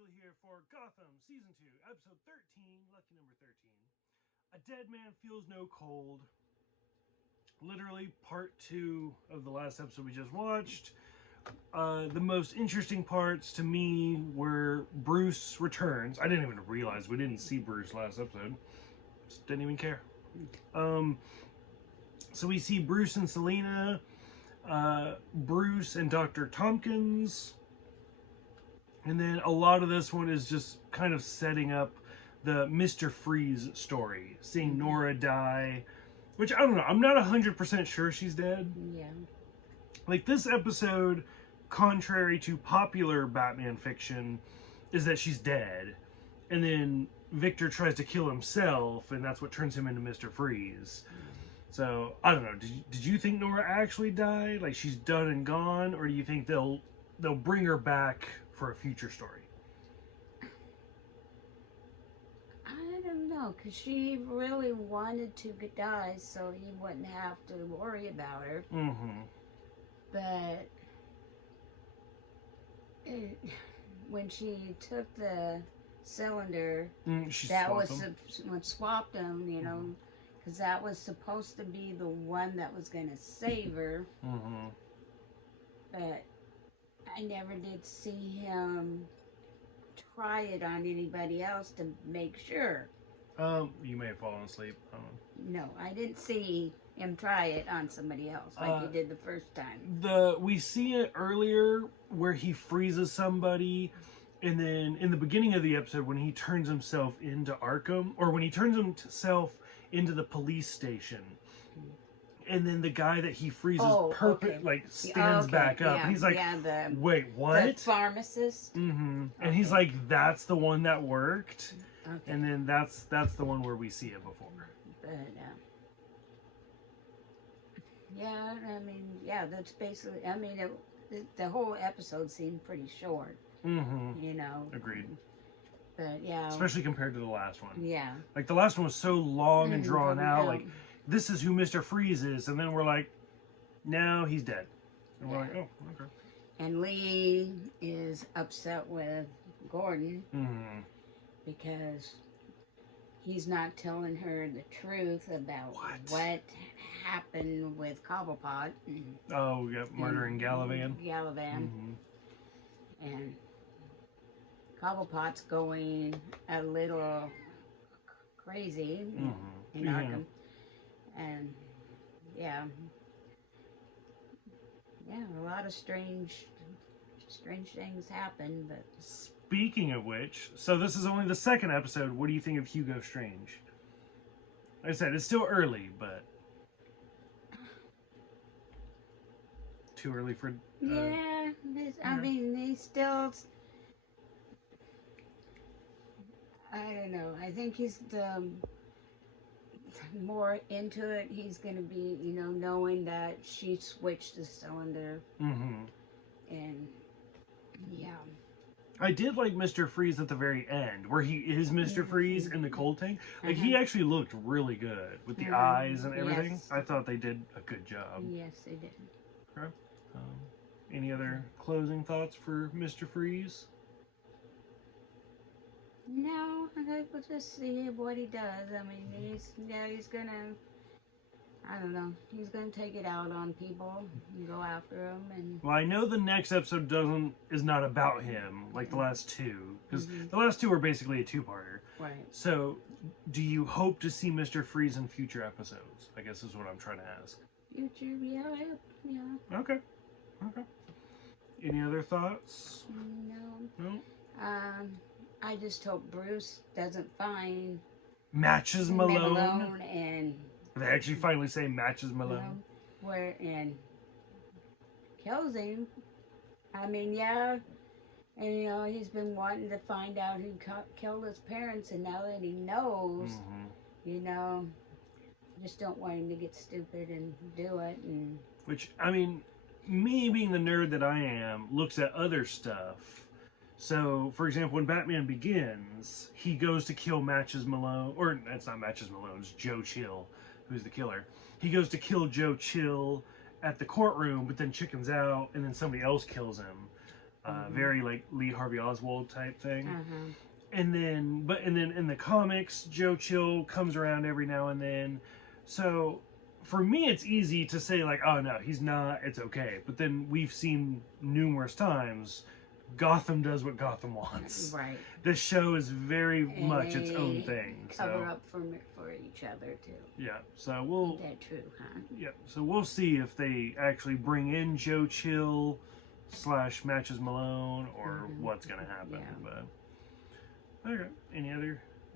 Julie here for Gotham Season 2, Episode 13, lucky number 13. A dead man feels no cold. Literally part 2 of the last episode we just watched. The most interesting parts to me were Bruce returns. I didn't even realize we didn't see Bruce last episode. Just didn't even care. So we see Bruce and Selena, Bruce and Dr. Tompkins. And then a lot of this one is just kind of setting up the Mr. Freeze story. Seeing Nora die, which I don't know. I'm not 100% sure she's dead. Yeah. Like this episode, contrary to popular Batman fiction, is that she's dead. And then Victor tries to kill himself, and that's what turns him into Mr. Freeze. So, I don't know. Did you think Nora actually died? Like she's done and gone? Or do you think they'll bring her back for a future story? I don't know, because she really wanted to die so he wouldn't have to worry about her. Mm-hmm. But when she took the cylinder, that was swapped them, you know, because that was supposed to be the one that was going to save her. Mm-hmm. But I never did see him try it on anybody else to make sure. You may have fallen asleep. No, I didn't see him try it on somebody else like he did the first time. We see it earlier where he freezes somebody, and then in the beginning of the episode when he turns himself into Arkham, or when he turns himself into the police station, and then the guy that he freezes stands back up. And he's like, wait, what? The pharmacist? Mm-hmm. And he's like, that's the one that worked. Okay. And then that's the one where we see it before. But, yeah, I mean, yeah, that's basically, I mean, the whole episode seemed pretty short. Mm-hmm. You know? Agreed. But, yeah. Especially compared to the last one. Yeah. Like, the last one was so long and drawn out. Like, this is who Mr. Freeze is. And then we're like, no, he's dead. And we're like, oh, okay. And Lee is upset with Gordon. Mm-hmm. Because he's not telling her the truth about what happened with Cobblepot. Oh, yeah, murdering Gallivan. Mm-hmm. And Cobblepot's going a little crazy in Arkham. And yeah, a lot of strange things happen, but. Speaking of which, so this is only the second episode. What do you think of Hugo Strange? Like I said, it's still early, but too early for. I mean, he's still. I don't know. I think he's more into it. He's going to be, you know, knowing that she switched the cylinder. Mm-hmm. And yeah. I did like Mr. Freeze at the very end, where he is Mr. Freeze in the cold tank. Like, he actually looked really good with the eyes and everything. Yes. I thought they did a good job. Yes, they did. Okay. Any other closing thoughts for Mr. Freeze? No, we'll just see what he does. I mean, he's gonna, I don't know, he's gonna take it out on people and go after them. And well, I know the next episode is not about him like the last two, because the last two are basically a two-parter. Right. So, do you hope to see Mr. Freeze in future episodes? I guess is what I'm trying to ask. Future, yeah. Okay. Any other thoughts? No. I just hope Bruce doesn't find Matches Malone. And they actually finally say Matches Malone. And kills him. I mean, yeah. And, you know, he's been wanting to find out who killed his parents. And now that he knows, you know, just don't want him to get stupid and do it. And which, I mean, me being the nerd that I am, looks at other stuff. So, for example, when Batman Begins, he goes to kill Matches Malone, or that's not Matches Malone, it's Joe Chill, who's the killer. He goes to kill Joe Chill at the courtroom, but then chickens out, and then somebody else kills him. very like Lee Harvey Oswald type thing. Uh-huh. And then in the comics, Joe Chill comes around every now and then. So for me, it's easy to say like, oh no, he's not. It's okay. But then we've seen numerous times, Gotham does what Gotham wants. Right. This show is very And much its own thing. Cover So up for each other too. yeah. So we'll. Ain't that true, huh? Yeah. So we'll see if they actually bring in Joe Chill / Matches Malone or what's gonna happen. Yeah. But okay. Any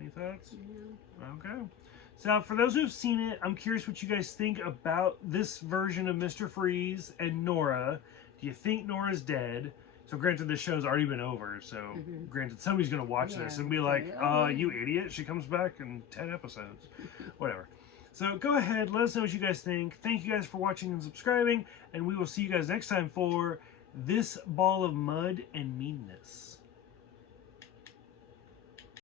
thoughts? Yeah. Okay. So for those who've seen it, I'm curious what you guys think about this version of Mr. Freeze and Nora. Do you think Nora's dead? So granted, this show's already been over, so granted, somebody's going to watch this and be like, you idiot, she comes back in 10 episodes. Whatever. So go ahead, let us know what you guys think. Thank you guys for watching and subscribing, and we will see you guys next time for This Ball of Mud and Meanness.